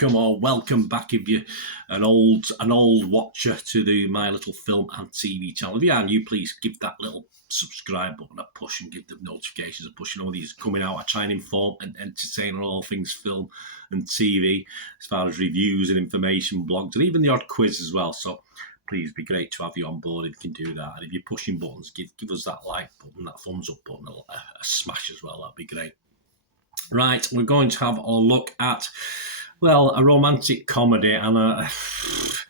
welcome back if you're an old watcher to the My Little Film and TV channel. If you are new, please give that little subscribe button a push and give the notifications a push. You know, these coming out. I try and inform and entertain on all things film and TV, as far as reviews and information, blogs, and even the odd quiz as well. So please, be great to have you on board if you can do that. And if you're pushing buttons, give us that like button, that thumbs up button, a smash as well. That'd be great. Right, we're going to have a look at, well, a romantic comedy, and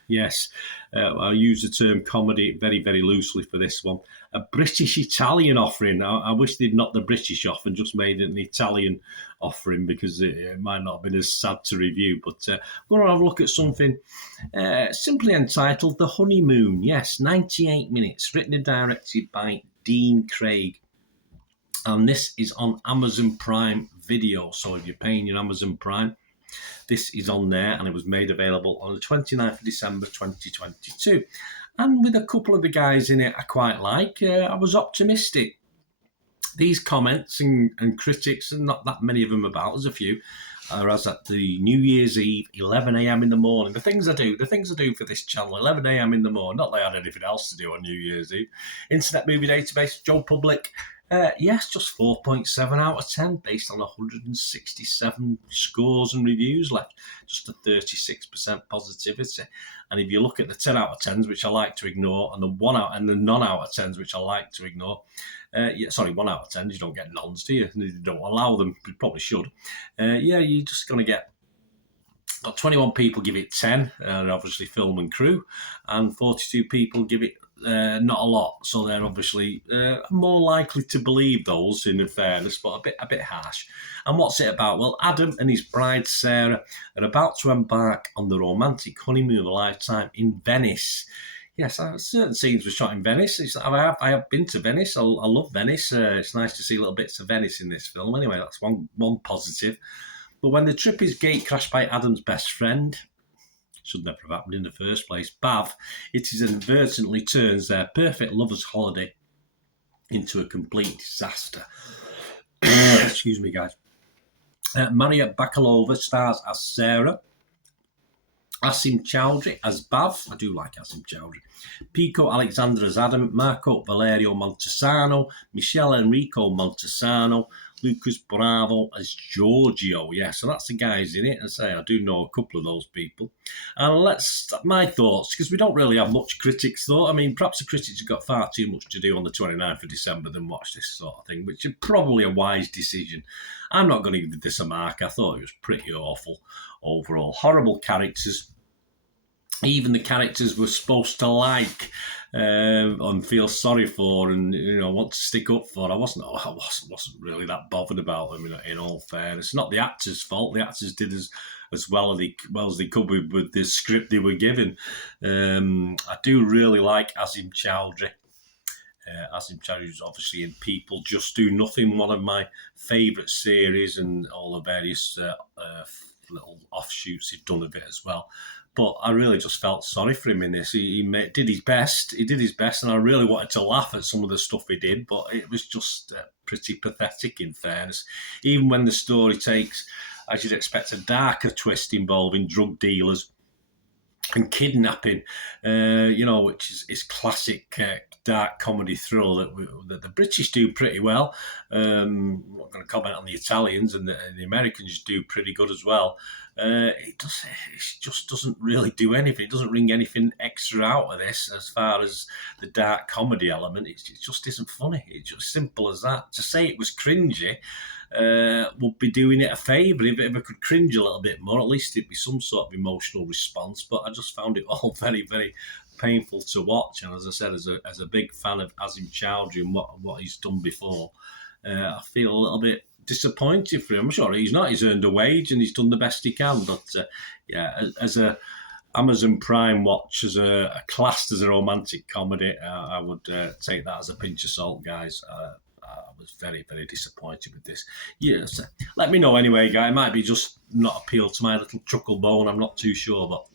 yes, I use the term comedy very, very loosely for this one. A British-Italian offering. I wish they'd knocked the British off and just made it an Italian offering, because it might not have been as sad to review. But we're going to have a look at something simply entitled The Honeymoon. Yes, 98 minutes, written and directed by Dean Craig. And this is on Amazon Prime Video. So if you're paying your Amazon Prime, this is on there, and it was made available on the 29th of December 2022. And with a couple of the guys in it I quite like, I was optimistic. These comments and critics, and not that many of them about, there's a few, are as at the New Year's Eve, 11 a.m. in the morning. The things I do for this channel, 11 a.m. in the morning, not that I had anything else to do on New Year's Eve. Internet Movie Database, Joe Public, yes, just 4.7 out of 10 based on 167 scores and reviews left, just a 36% positivity. And if you look at the 10 out of 10s, which I like to ignore, and the none out of 10s, which I like to ignore, 1 out of 10s, you don't get nons, do you? You don't allow them, you probably should. You're just going to get 21 people give it 10, obviously film and crew, and 42 people give it not a lot, so they're obviously more likely to believe those, in fairness, but a bit harsh. And what's it about? Well, Adam and his bride Sarah are about to embark on the romantic honeymoon of a lifetime in Venice. Yes, certain scenes were shot in Venice. I have been to Venice. I love Venice. It's nice to see little bits of Venice in this film. Anyway, that's one positive. But when the trip is gate crashed by Adam's best friend, should never have happened in the first place, Bav, it is inadvertently turns their perfect lover's holiday into a complete disaster. Excuse me, guys. Maria Bakalova stars as Sarah. Asim Chaudhry as Bav. I do like Asim Chaudhry. Pico Alexander as Adam. Marco Valerio Montesano. Michelle Enrico Montesano. Lucas Bravo as Giorgio. Yeah, so that's the guys in it. As I say, I do know a couple of those people. And my thoughts, because we don't really have much critics thought. I mean, perhaps the critics have got far too much to do on the 29th of December than watch this sort of thing, which is probably a wise decision. I'm not going to give this a mark. I thought it was pretty awful overall. Horrible characters. Even the characters we're supposed to like and feel sorry for, and want to stick up for. I wasn't really that bothered about them. In all fairness, not the actors' fault. The actors did as well as they could with the script they were given. I do really like Asim Chaudhry. Asim Chaudhry is obviously in People Just Do Nothing, one of my favourite series, and all the various little offshoots he's done of it as well. But I really just felt sorry for him in this. He did his best. He did his best, and I really wanted to laugh at some of the stuff he did, but it was just pretty pathetic, in fairness. Even when the story takes, as you'd expect, a darker twist involving drug dealers and kidnapping, which is classic dark comedy thrill that the British do pretty well. I'm not going to comment on the Italians, and the Americans do pretty good as well. It just doesn't really do anything. It doesn't bring anything extra out of this as far as the dark comedy element. It just isn't funny. It's just simple as that. To say it was cringy would be doing it a favour. If I could cringe a little bit more, at least it'd be some sort of emotional response. But I just found it all very, very painful to watch. And as I said, as a big fan of Asim Chaudhry and what he's done before, I feel a little bit disappointed for him. I'm sure he's earned a wage and he's done the best he can. But as a Amazon Prime watch, as a classed as a romantic comedy, I would take that as a pinch of salt, guys. I was very, very disappointed with this. Yes, let me know anyway, guy. It might be just not appeal to my little chuckle bone. I'm not too sure, but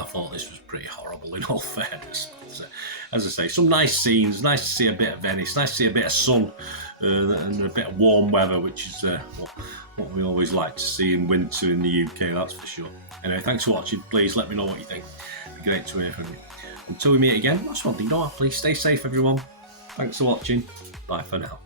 I thought this was pretty horrible, in all fairness. But, as I say, some nice scenes. Nice to see a bit of Venice. Nice to see a bit of sun and a bit of warm weather, which is what we always like to see in winter in the UK, that's for sure. Anyway, thanks for watching. Please let me know what you think. It'd be great to hear from you. Until we meet again, that's one thing. Please stay safe, everyone. Thanks for watching. Bye for now.